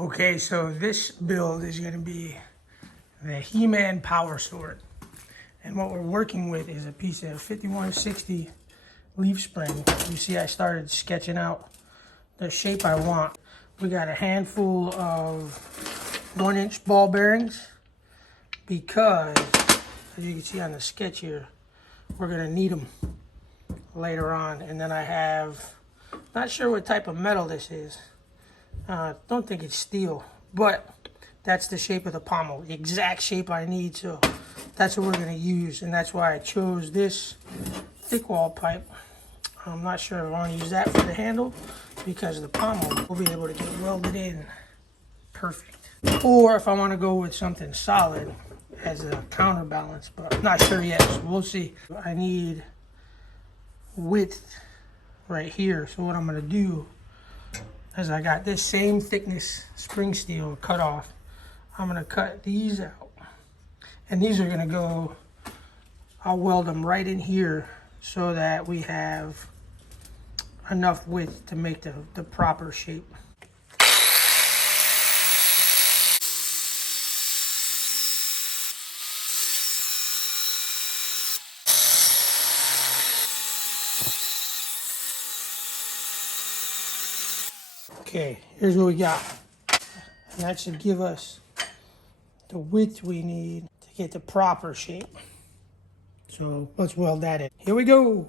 Okay, so this build is going to be the He-Man Power Sword. And what we're working with is a piece of 5160 leaf spring. You see I started sketching out the shape I want. We got a handful of 1-inch ball bearings because, as you can see on the sketch here, we're going to need them later on. And then I have, not sure what type of metal this is. Don't think it's steel, but that's the shape of the pommel, the exact shape I need, so that's what we're going to use, and that's why I chose this thick wall pipe. I'm not sure if I want to use that for the handle, because the pommel will be able to get welded in perfect. Or if I want to go with something solid as a counterbalance, but I'm not sure yet, so we'll see. I need width right here, so what I'm going to do is I got this same thickness spring steel cut off. I'm going to cut these out. And these are going to go, I'll weld them right in here so that we have enough width to make the proper shape. Okay, here's what we got. And that should give us the width we need to get the proper shape. So let's weld that in. Here we go.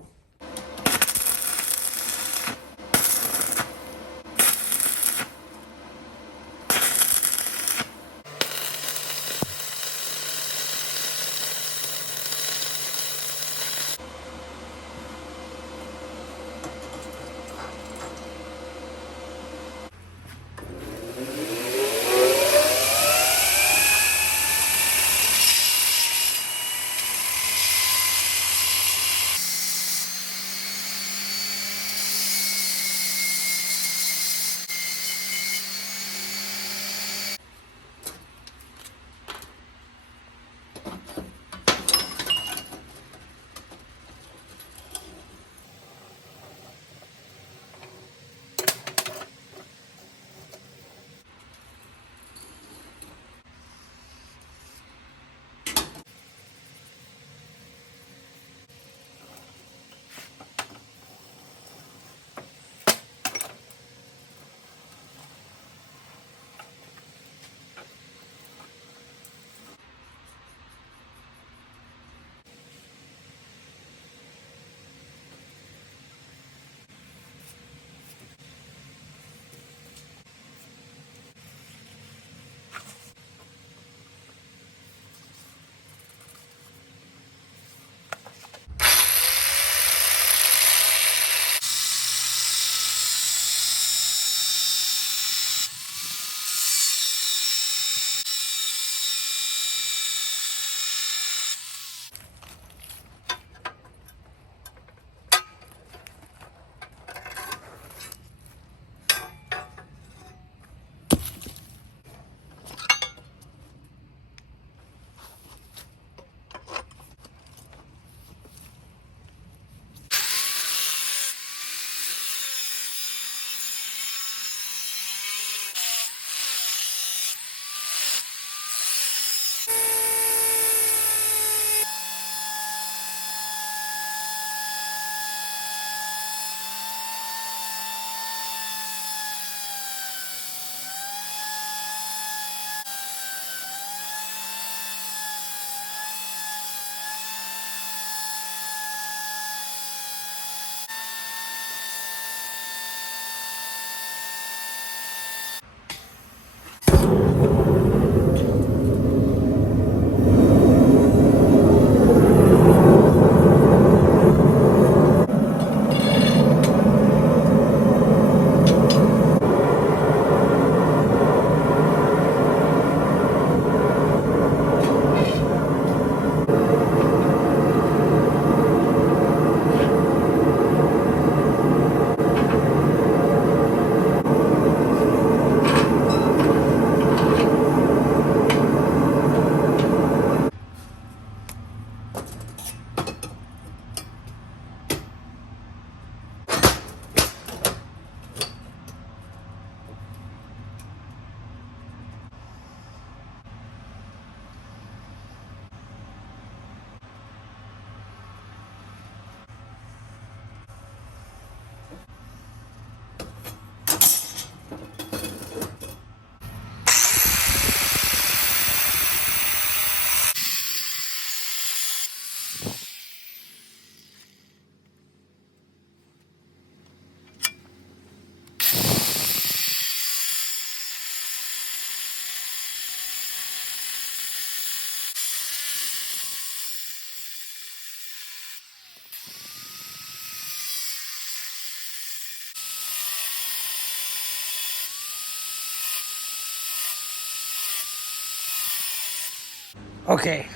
Okay,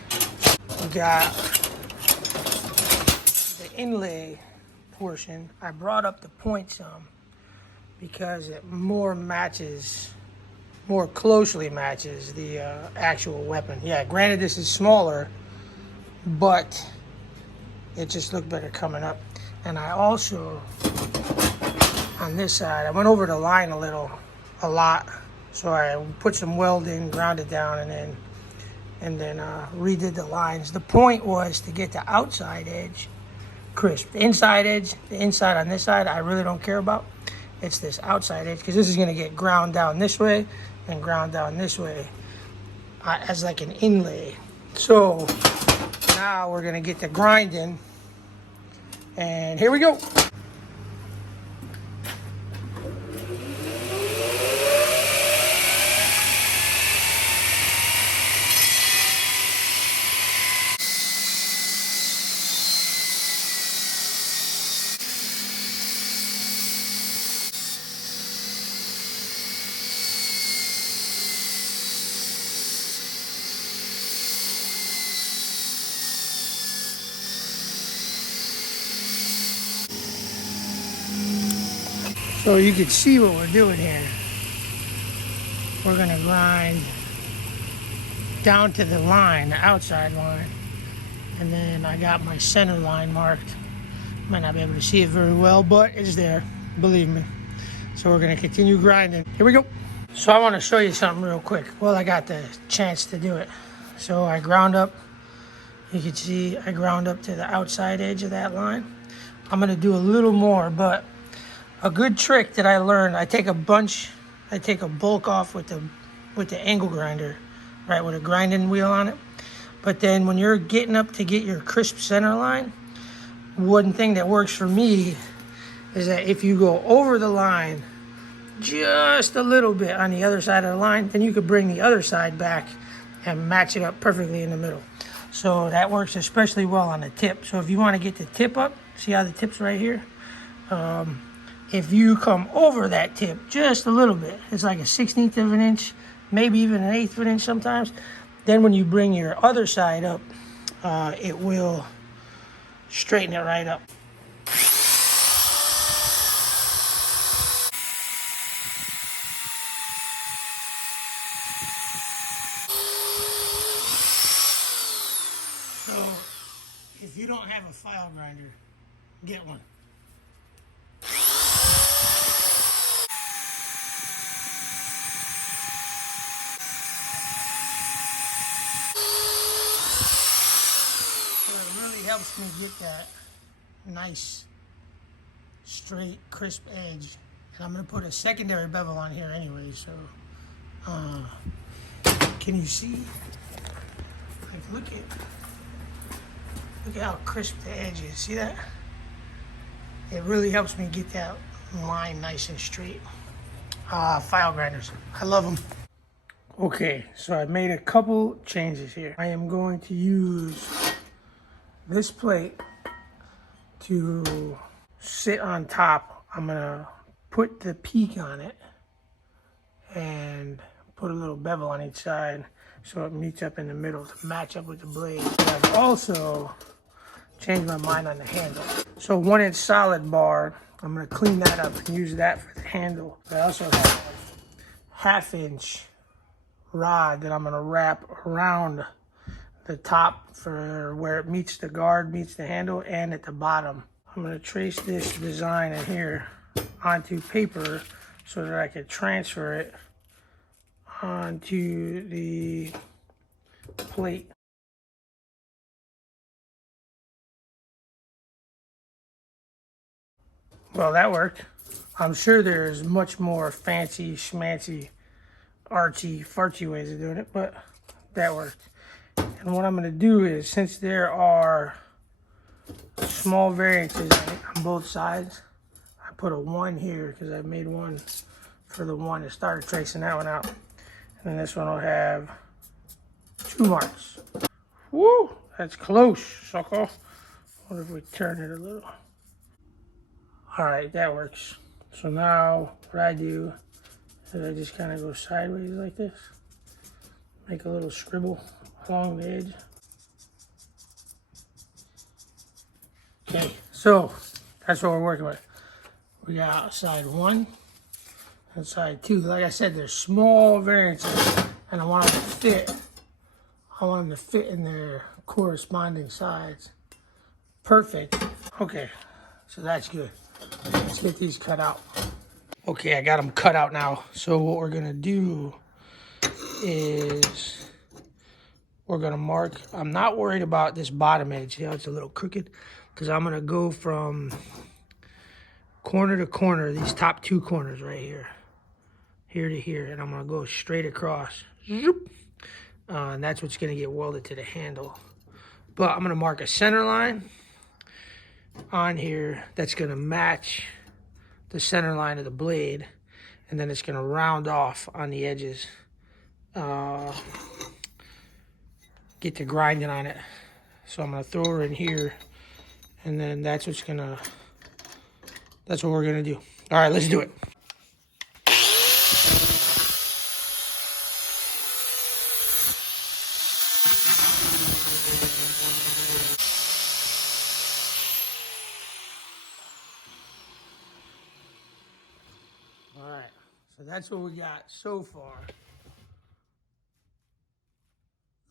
we got the inlay portion. I brought up the point some because it more closely matches the actual weapon. Yeah, granted this is smaller, but it just looked better coming up. And I also, on this side, I went over the line a lot. So I put some welding, ground it down, and then redid the lines. The point was to get the outside edge crisp. The inside edge, the inside on this side, I really don't care about. It's this outside edge, because this is going to get ground down this way and ground down this way as like an inlay. So now we're going to get the grinding, and here we go. So you can see what we're doing here. We're gonna grind down to the line, the outside line. And then I got my center line marked. Might not be able to see it very well, but it's there, believe me. So we're gonna continue grinding. Here we go. So I wanna show you something real quick. Well, I got the chance to do it. So I ground up, you can see I ground up to the outside edge of that line. I'm gonna do a little more, but a good trick that I learned, I take a bulk off with the angle grinder, right, with a grinding wheel on it. But then when you're getting up to get your crisp center line, one thing that works for me is that if you go over the line just a little bit on the other side of the line, then you could bring the other side back and match it up perfectly in the middle. So that works especially well on the tip. So if you want to get the tip up, see how the tip's right here? If you come over that tip just a little bit, it's like a 1/16 of an inch, maybe even an 1/8 of an inch sometimes, then when you bring your other side up, it will straighten it right up. So if you don't have a file grinder, get one. It really helps me get that nice, straight, crisp edge. And I'm going to put a secondary bevel on here anyway, so can you see? Like, look at how crisp the edge is. See that? It really helps me get that line nice and straight. File grinders, I love them. Okay, so I made a couple changes here. I am going to use this plate to sit on top. I'm gonna put the peak on it and put a little bevel on each side so it meets up in the middle to match up with the blade. But I've also changed my mind on the handle. So 1-inch solid bar, I'm gonna clean that up and use that for the handle. I also have a 1/2-inch rod that I'm gonna wrap around the top for where it meets the guard, meets the handle, and at the bottom. I'm gonna trace this design in here onto paper so that I can transfer it onto the plate. Well, that worked. I'm sure there's much more fancy, schmancy, artsy, fartsy ways of doing it, but that worked. And what I'm gonna do is, since there are small variances on both sides, I put a 1 here because I made one for the 1 and started tracing that one out. And then this one will have 2 marks. Woo, that's close, sucker. What if we turn it a little? All right, that works. So now what I do is I just kind of go sideways like this. Make a little scribble along the edge. Okay, so that's what we're working with. We got side 1 and side 2. Like I said, there's small variances, and I want them to fit. I want them to fit in their corresponding sides. Perfect. Okay, so that's good. Let's get these cut out. Okay, I got them cut out now. So what we're gonna do is we're gonna mark. I'm not worried about this bottom edge. You know, it's a little crooked, because I'm gonna go from corner to corner, these top 2 corners right here, here to here, and I'm gonna go straight across. And that's what's gonna get welded to the handle. But I'm gonna mark a center line on here that's gonna match the center line of the blade, and then it's gonna round off on the edges. Get to grinding on it. So I'm gonna throw her in here, and then that's what we're gonna do. All right, let's do it. All right, so that's what we got so far.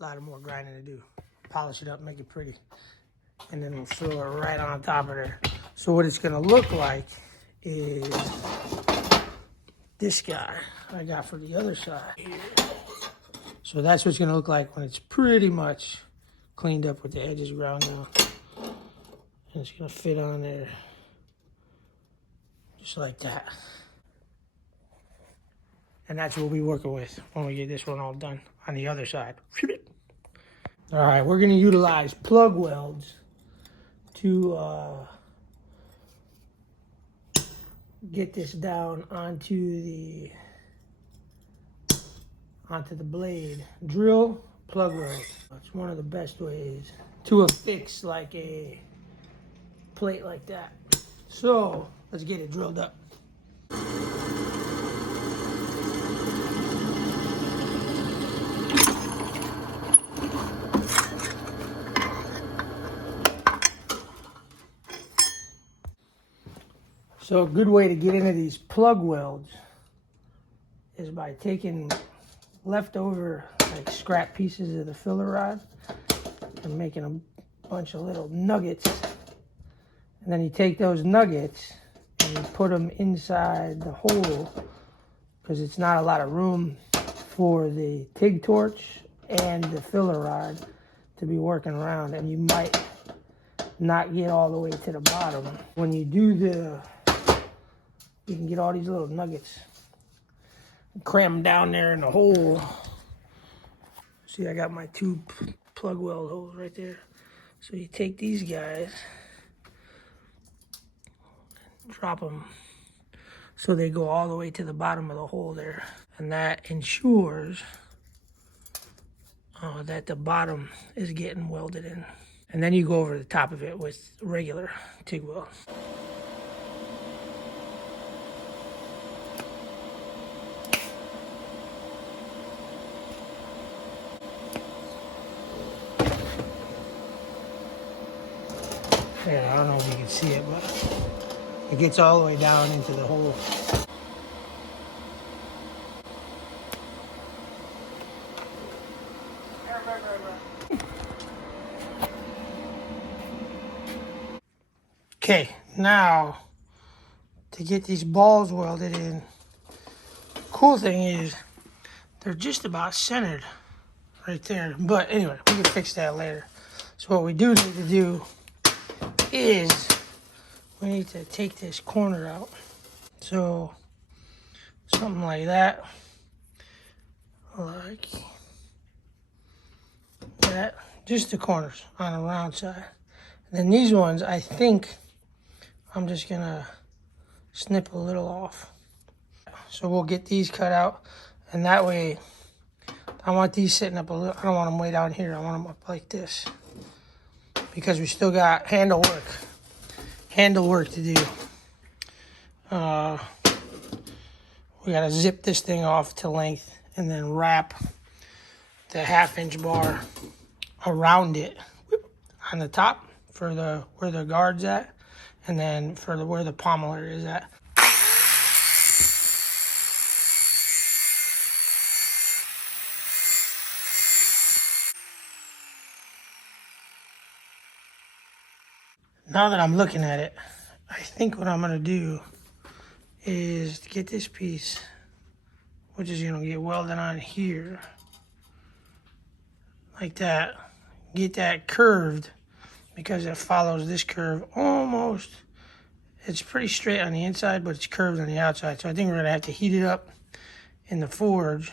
A lot of more grinding to do. Polish it up, make it pretty. And then we'll throw it right on top of there. So what it's gonna look like is this guy I got for the other side here. So that's what it's gonna look like when it's pretty much cleaned up with the edges ground down. And it's gonna fit on there just like that. And that's what we'll be working with when we get this one all done on the other side. All right, we're gonna utilize plug welds to get this down onto the blade. Drill, plug weld. It's one of the best ways to affix like a plate like that. So let's get it drilled up. So a good way to get into these plug welds is by taking leftover like scrap pieces of the filler rod and making a bunch of little nuggets. And then you take those nuggets and you put them inside the hole, because it's not a lot of room for the TIG torch and the filler rod to be working around, and you might not get all the way to the bottom. When you do you can get all these little nuggets and cram them down there in the hole. See, I got my 2 plug weld holes right there. So you take these guys, drop them so they go all the way to the bottom of the hole there. And that ensures that the bottom is getting welded in. And then you go over the top of it with regular TIG weld. Yeah, I don't know if you can see it, but it gets all the way down into the hole. Okay, now to get these balls welded in, cool thing is they're just about centered right there. But anyway, we can fix that later. So what we do need to do is we need to take this corner out. So something like that, like that, just the corners on the round side. And then these ones, I think I'm just gonna snip a little off. So we'll get these cut out, and that way I want these sitting up a little. I don't want them way down here. I want them up like this, because we still got handle work to do. We gotta zip this thing off to length and then wrap the 1/2-inch bar around it on the top for the where the guard's at, and then for the where the pommel is at. Now that I'm looking at it, I think what I'm gonna do is get this piece, which is gonna get welded on here, like that. Get that curved because it follows this curve almost. It's pretty straight on the inside, but it's curved on the outside. So I think we're gonna have to heat it up in the forge,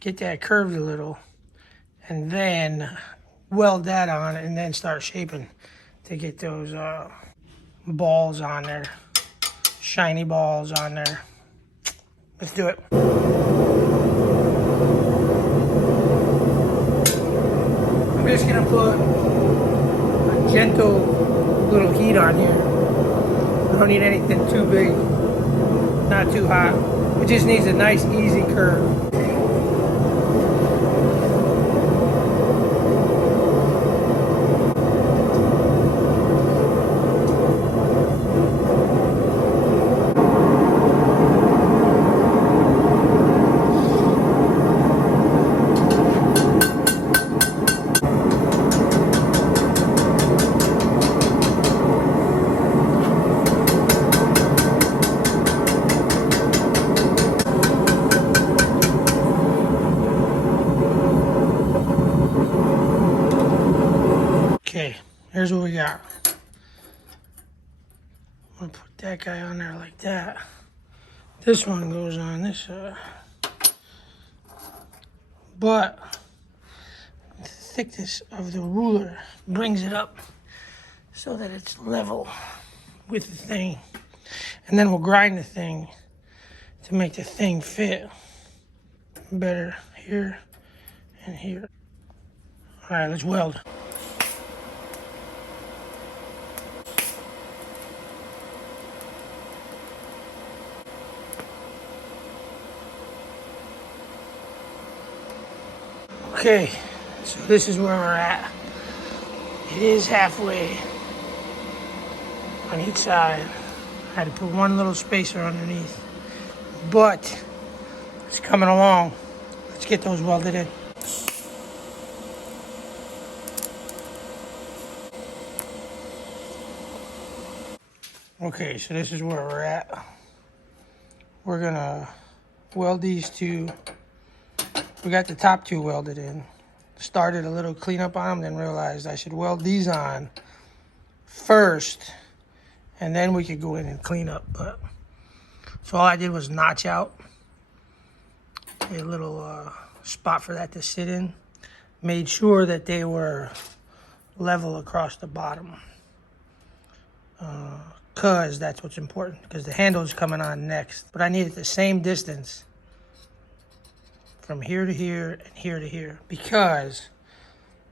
get that curved a little, and then weld that on and then start shaping to get those balls on there, shiny balls on there. Let's do it. I'm just gonna put a gentle little heat on here. I don't need anything too big, not too hot. It just needs a nice easy curve. Okay, here's what we got. I'm gonna put that guy on there like that. This one goes on this side. But the thickness of the ruler brings it up so that it's level with the thing. And then we'll grind the thing to make the thing fit better here and here. All right, let's weld. Okay, so this is where we're at. It is halfway on each side. I had to put one little spacer underneath, but it's coming along. Let's get those welded in. Okay, so this is where we're at. We're gonna weld these two. We got the top two welded in. Started a little cleanup on them, then realized I should weld these on first, and then we could go in and clean up. But so all I did was notch out a little spot for that to sit in. Made sure that they were level across the bottom, because that's what's important, because the handle's coming on next. But I needed the same distance from here to here and here to here, because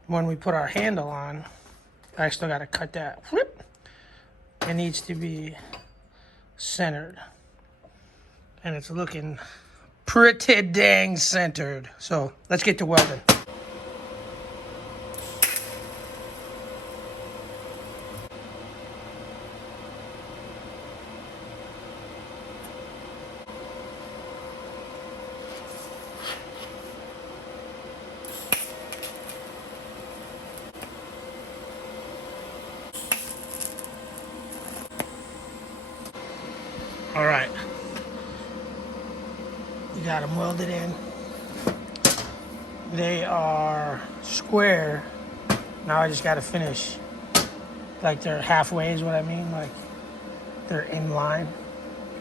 when we put our handle on, I still got to cut that. It needs to be centered, and it's looking pretty dang centered. So let's get to welding. All right, we got them welded in. They are square. Now I just got to finish, like they're halfway is what I mean, like they're in line.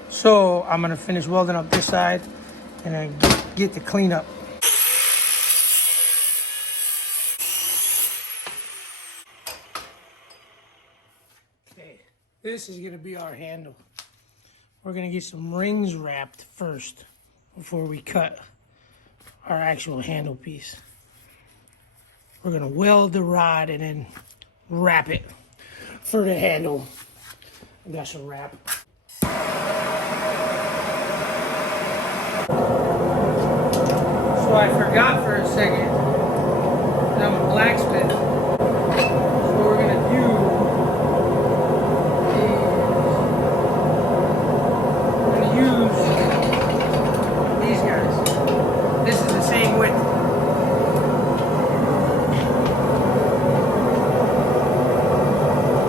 So I'm gonna finish welding up this side and then get the cleanup. Okay, this is gonna be our handle. We're gonna get some rings wrapped first before we cut our actual handle piece. We're gonna weld the rod and then wrap it for the handle. I got some wrap. So So I forgot for a second that I'm a blacksmith. So what we're gonna do is we're gonna use these guys. This is the same width.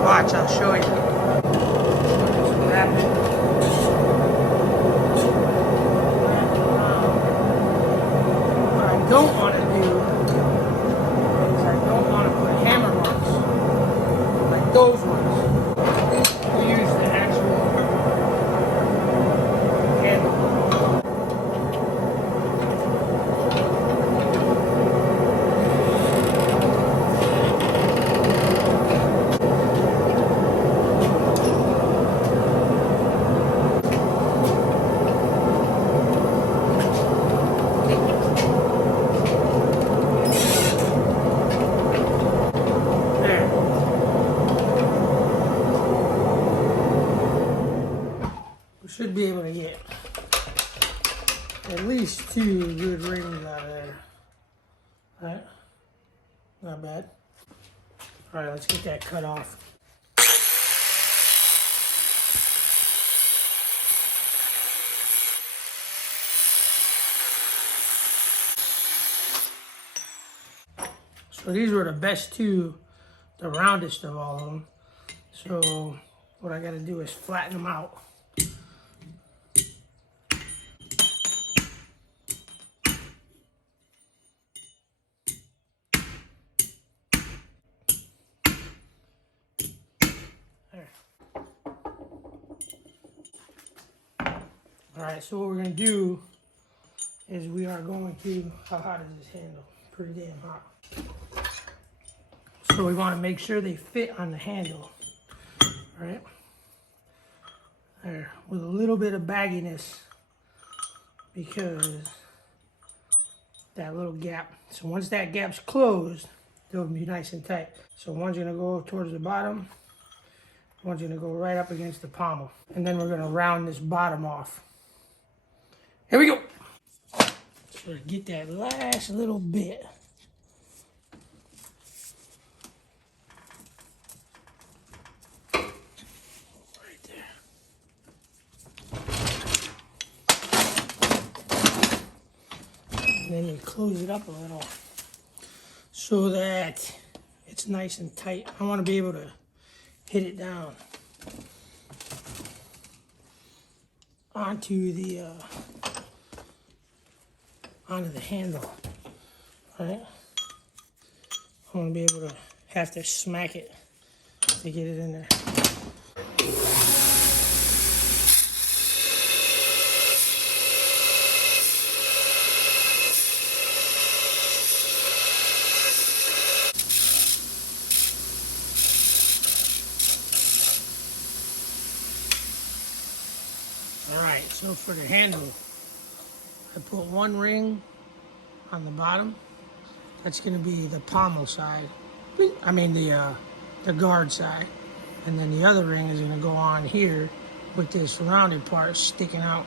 Watch, I'll show you. So what happened. Don't want to do is I don't want to put hammer marks like those ones. We use the actual handle. Should be able to get at least 2 good rings out of there. Alright, not bad. Alright, let's get that cut off. So these were the best 2, the roundest of all of them. So what I got to do is flatten them out. Alright, so what we're going to do is we are going to, how hot is this handle? Pretty damn hot. So we want to make sure they fit on the handle, right? There, with a little bit of bagginess because that little gap. So once that gap's closed, they'll be nice and tight. So one's going to go towards the bottom, one's going to go right up against the pommel. And then we're going to round this bottom off. Here we go. So get that last little bit. Right there. And then you close it up a little so that it's nice and tight. I want to be able to hit it down onto the handle, right? I want to be able to have to smack it to get it in there. All right, so for the handle, I put 1 ring on the bottom. That's going to be the pommel side. I mean the guard side. And then the other ring is going to go on here with this rounded part sticking out.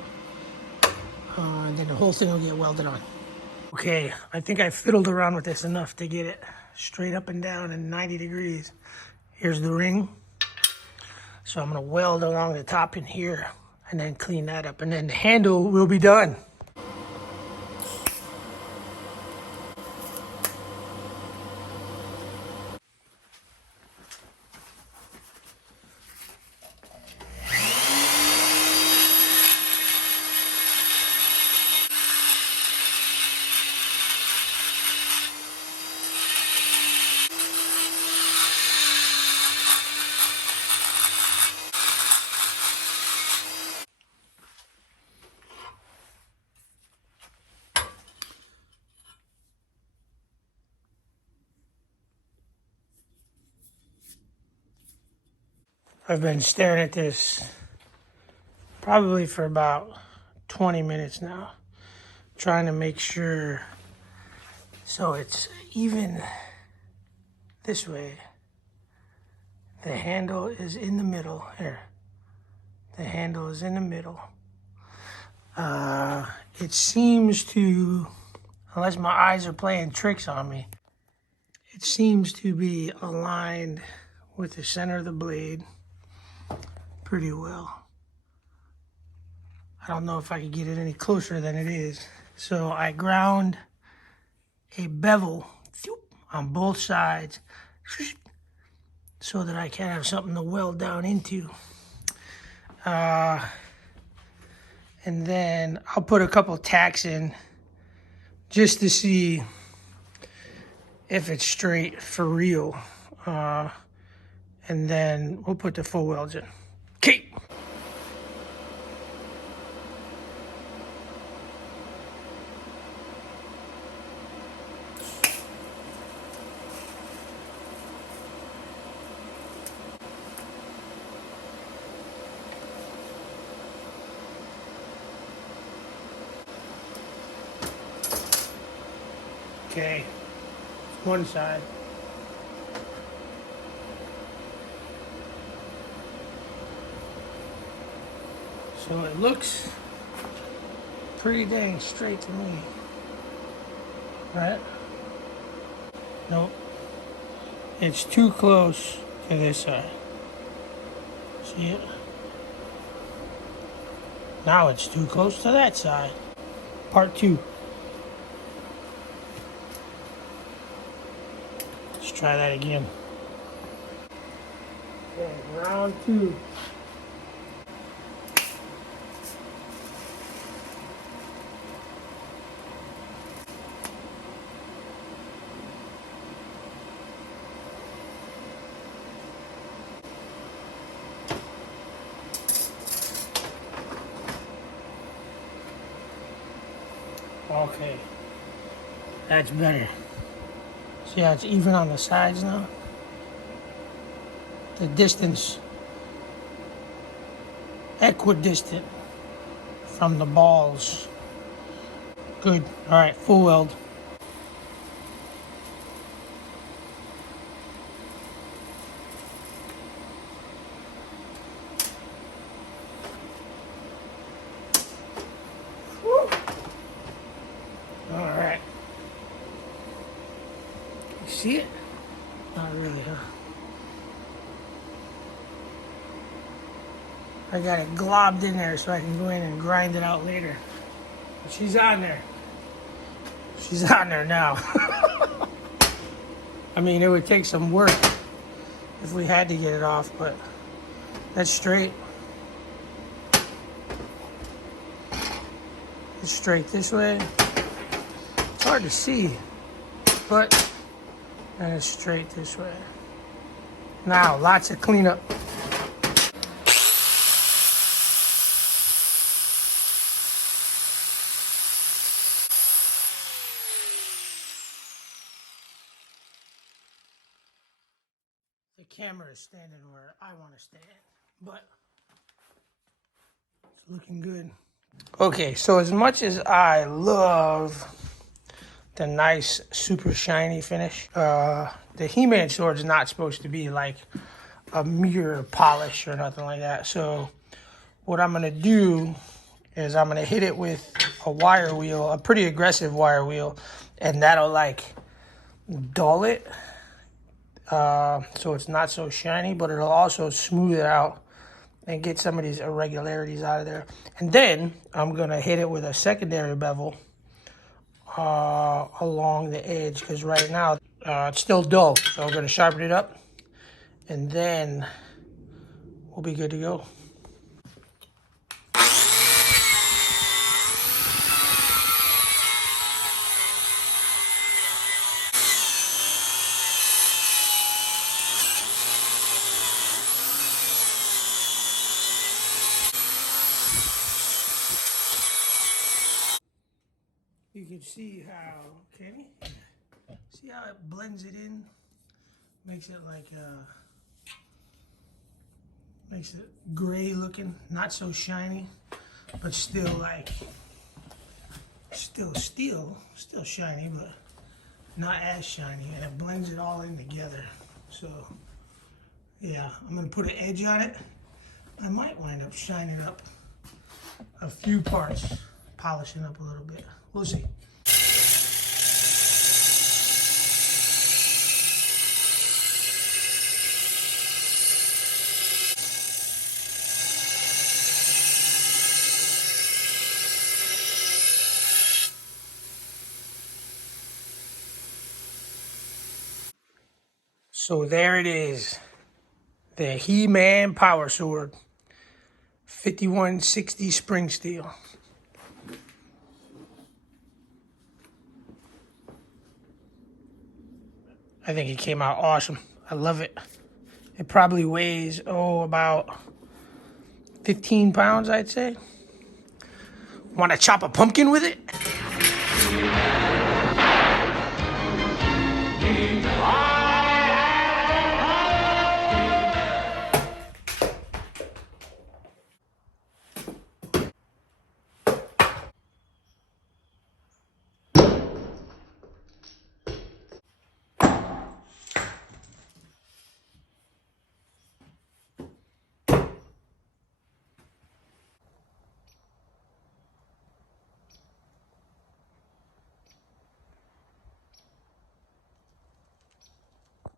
And then the whole thing will get welded on. Okay, I think I fiddled around with this enough to get it straight up and down in 90 degrees. Here's the ring. So I'm going to weld along the top in here and then clean that up. And then the handle will be done. I've been staring at this probably for about 20 minutes now, trying to make sure so it's even this way. The handle is in the middle here. The handle is in the middle. It seems to unless my eyes are playing tricks on me. It seems to be aligned with the center of the blade pretty well. I don't know if I could get it any closer than it is. So I ground a bevel on both sides so that I can have something to weld down into. And then I'll put a couple tacks in just to see if it's straight for real. And then we'll put the full welds in. Okay. Okay, one side. So it looks pretty dang straight to me, right? Nope, it's too close to this side. See it? Now it's too close to that side. Part 2. Let's try that again. Okay, round 2. Okay, that's better. See how it's even on the sides now? The distance equidistant from the balls. Good. All right, full weld. Woo. All right. You see it? Not really, huh? I got it globbed in there so I can go in and grind it out later. But she's on there. She's on there now. I mean, it would take some work if we had to get it off, but that's straight. It's straight this way. It's hard to see, but and it's straight this way. Now, lots of cleanup. The camera is standing where I want to stand, but it's looking good. Okay, so as much as I love the nice, super shiny finish, the He-Man sword is not supposed to be like a mirror polish or nothing like that. So what I'm going to do is I'm going to hit it with a wire wheel, a pretty aggressive wire wheel, and that'll like dull it. So it's not so shiny, but it'll also smooth it out and get some of these irregularities out of there. And then I'm going to hit it with a secondary bevel along the edge, because right now it's still dull. So we're going to sharpen it up, and then we'll be good to go. You can see how, can you? See how it blends it in? Makes it like, makes it gray looking, not so shiny, but still like, still shiny, but not as shiny. And it blends it all in together. So, yeah, I'm gonna put an edge on it. I might wind up shining up a few parts, polishing up a little bit. We'll see. So there it is. The He-Man Power Sword. 5160 spring steel. I think it came out awesome. I love it. It probably weighs, about 15 pounds, I'd say. Want to chop a pumpkin with it?